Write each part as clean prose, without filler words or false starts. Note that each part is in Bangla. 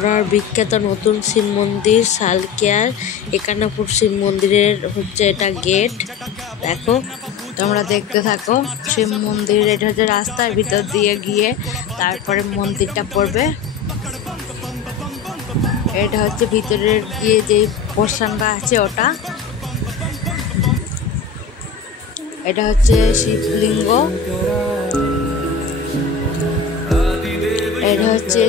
হাওড়ার বিখ্যাত নতুন শিব মন্দির সালকিয়ার একান্নপুর শিব মন্দিরের হচ্ছে এটা গেট। দেখো তোমরা দেখতে থাকো। শিব মন্দির এটা হচ্ছে রাস্তার ভিতর দিয়ে গিয়ে তারপরে মন্দিরটা পড়বে। এটা হচ্ছে ভিতরের গিয়ে যে পোর্শনটা আছে ওটা। এটা হচ্ছে শিবলিঙ্গ। এটা হচ্ছে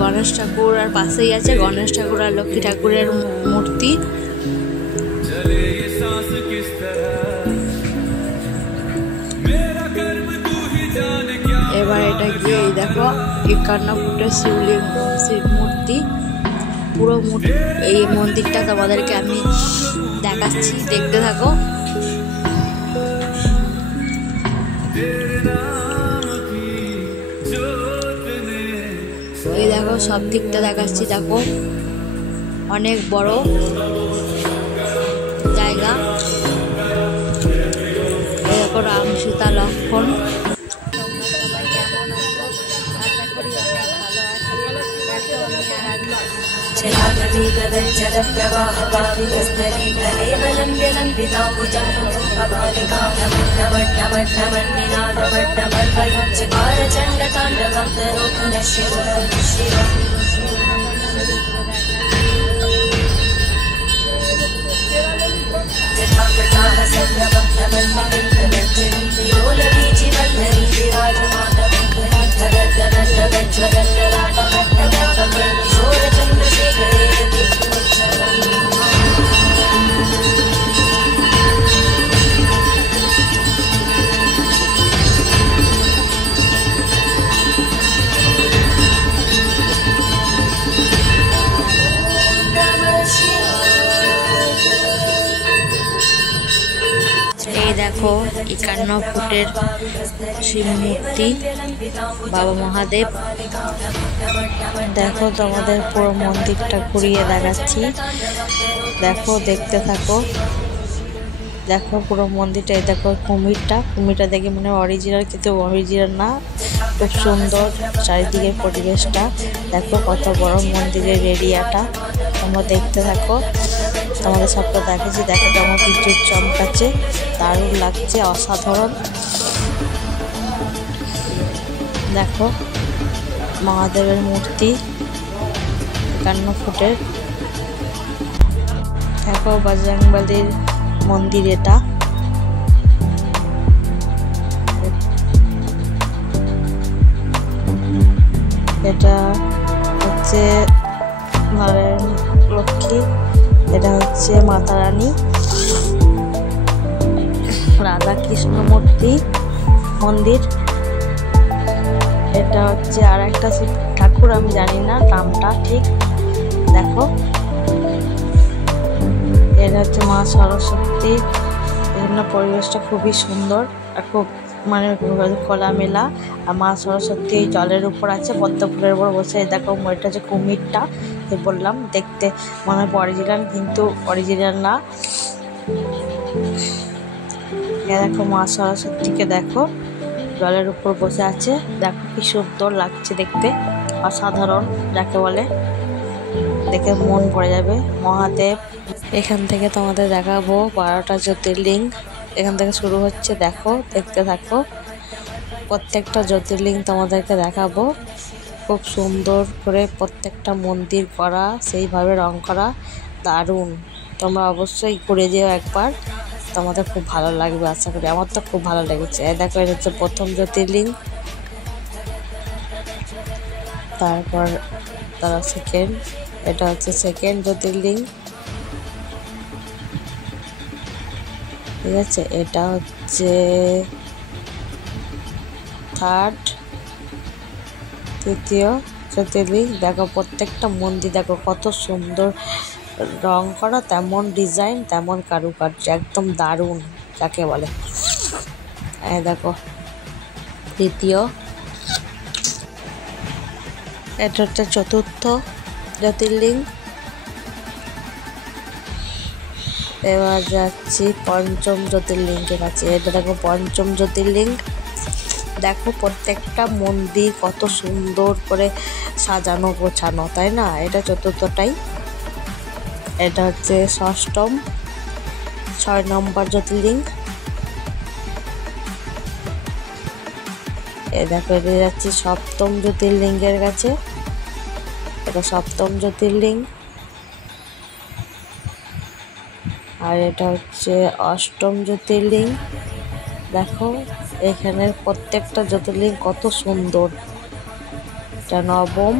গণেশ ঠাকুর আর পাশেই আছে গণেশ ঠাকুর আর লক্ষ্মী ঠাকুরের মূর্তি। এবার এটা গিয়ে দেখো 51 ফুটের শিবলিঙ্গ শিব মূর্তি। পুরো এই মন্দিরটা তোমাদেরকে আমি দেখাচ্ছি, দেখতে থাকো। এই দেখো সব দিকটা দেখাচ্ছি, দেখো অনেক বড় জায়গা। এই দেখো রাম সীতা লক্ষ্মণ। এই দেখো 51 ফুটের শিব মূর্তি বাবা মহাদেব। দেখো তোমাদের পুরো মন্দিরটা ঘুরিয়ে দেখাচ্ছি, দেখো দেখতে থাকো। দেখো পুরো মন্দিরটা। এই দেখো কুমিরটা দেখে মনে হয় অরিজিনাল, কিন্তু অরিজিনাল না। খুব সুন্দর চারিদিকের পরিবেশটা। দেখো কত বড় মন্দিরের এরিয়াটা। তোমরা দেখতে থাকো, তোমাদের সবটা দেখেছি। দেখো কেমন বিদ্যুৎ চমকাচ্ছে, দারুণ লাগছে, অসাধারণ। দেখো মহাদেবের মূর্তি 51 ফুটের। দেখো বজরংবলীর মন্দির এটা। এটা হচ্ছে নারায়ণ লক্ষ্মী। এটা হচ্ছে মাতা রানী, রাধা কৃষ্ণ মূর্তি মন্দির। এটা হচ্ছে আর একটা শিব ঠাকুর, আমি জানি না নামটা ঠিক। দেখো এটা হচ্ছে মা সরস্বতী। বিভিন্ন পরিবেশটা খুবই সুন্দর আর খুব মানে খোলামেলা। আর মা সরস্বতী জলের উপর আছে, পদ্ম ফুলের উপর বসে। দেখো এটা হচ্ছে কুমিরটা বললাম, দেখতে মনে হয় অরিজিনাল, কিন্তু অরিজিনাল না। দেখো মা সরস্বতীকে দেখো জলের উপর বসে আছে। দেখো কি সুন্দর লাগছে দেখতে, অসাধারণ যাকে বলে, দেখে মন ভরে যাবে। মহাদেব। এখান থেকে তোমাদের দেখাবো 12টা জ্যোতির্লিঙ্গ। এখান থেকে শুরু হচ্ছে, দেখো দেখতে থাকো। প্রত্যেকটা জ্যোতির্লিঙ্গ তোমাদেরকে দেখাবো। খুব সুন্দর করে প্রত্যেকটা মন্দির করা, সেইভাবে রং করা, দারুণ। তোমরা অবশ্যই ঘুরে যেও একবার, তোমাদের খুব ভালো লাগবে আশা করি। আমার তো খুব ভালো লেগেছে। দেখো এটা হচ্ছে প্রথম জ্যোতির্লিঙ্গ, তারপর তারা সেকেন্ড। এটা হচ্ছে সেকেন্ড জ্যোতির্লিঙ্গ, ঠিক আছে। এটা হচ্ছে থার্ড, তৃতীয় জ্যোতির্লিঙ্গ। দেখো প্রত্যেকটা মন্দির দেখো কত সুন্দর রং করা, তেমন ডিজাইন, তেমন কারুকার্য, একদম দারুণ যাকে বলে। দেখো তৃতীয়। এটা হচ্ছে চতুর্থ জ্যোতির্লিঙ্গ। এবার যাচ্ছি পঞ্চম জ্যোতির্লিঙ্গের কাছে। এটা দেখো পঞ্চম জ্যোতির্লিঙ্গ। দেখো প্রত্যেকটা মন্দির কত সুন্দর করে সাজানো গোছানো, তাই না? এটা চতুর্থটাই, এটা হচ্ছে ষষ্ঠম, 6 নম্বর জ্যোতির্লিঙ্গ। এ দেখো এটা যাচ্ছে সপ্তম জ্যোতির্লিঙ্গের কাছে, এটা সপ্তম জ্যোতির্লিঙ্গ। আর এটা হচ্ছে অষ্টম জ্যোতির্লিঙ্গ। দেখো এখানের প্রত্যেকটা জ্যোতির্লিঙ্গ কত সুন্দর। এটা নবম,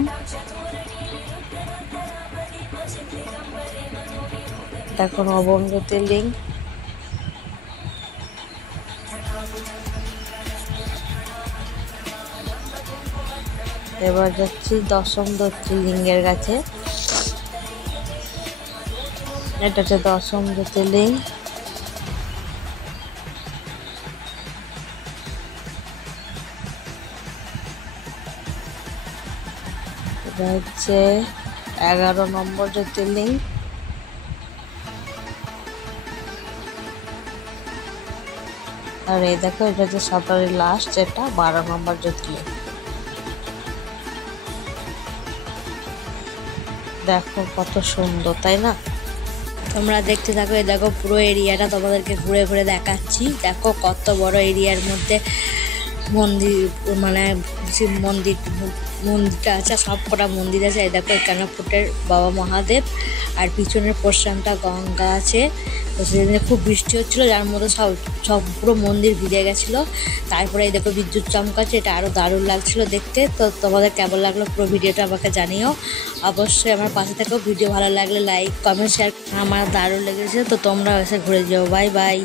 দেখো নবম জ্যোতির্লিঙ্গ। এবার যাচ্ছি দশম জ্যোতির্লিঙ্গের কাছে, এটা হচ্ছে দশম জ্যোতির্লিঙ্গ। এটা হচ্ছে 11 নম্বর জ্যোতির্লিঙ্গ। আর এই দেখো এটা হচ্ছে সতেরো লাস্ট, যেটা 12 নম্বর জ্যোতির্লিঙ্গ। দেখো কত সুন্দর, তাই না? তোমরা দেখতে থাকো। এই দেখো পুরো এরিয়াটা তোমাদেরকে ঘুরে ঘুরে দেখাচ্ছি। দেখো কত বড় এরিয়ার মধ্যে মন্দির, মানে শিব মন্দিরটা আছে, সব কটা মন্দির আছে। এই দেখো এখানে ফুটের বাবা মহাদেব, আর পিছনের পোর্শনটা গঙ্গা আছে। তো সেদিনে খুব বৃষ্টি হচ্ছিলো, যার মধ্যে সব পুরো মন্দির ভিজে গেছিলো। তারপরে এই দেখো বিদ্যুৎ চমকাচ্ছে, এটা আরও দারুণ লাগছিলো দেখতে। তো তোমাদের কেমন লাগলো পুরো ভিডিওটা আমাকে জানিও। অবশ্যই আমার পাশে থেকেও, ভিডিও ভালো লাগলে লাইক কমেন্ট শেয়ার। আমার দারুণ লেগেছে, তো তোমরা এসে ঘুরে যাও। Bye bye.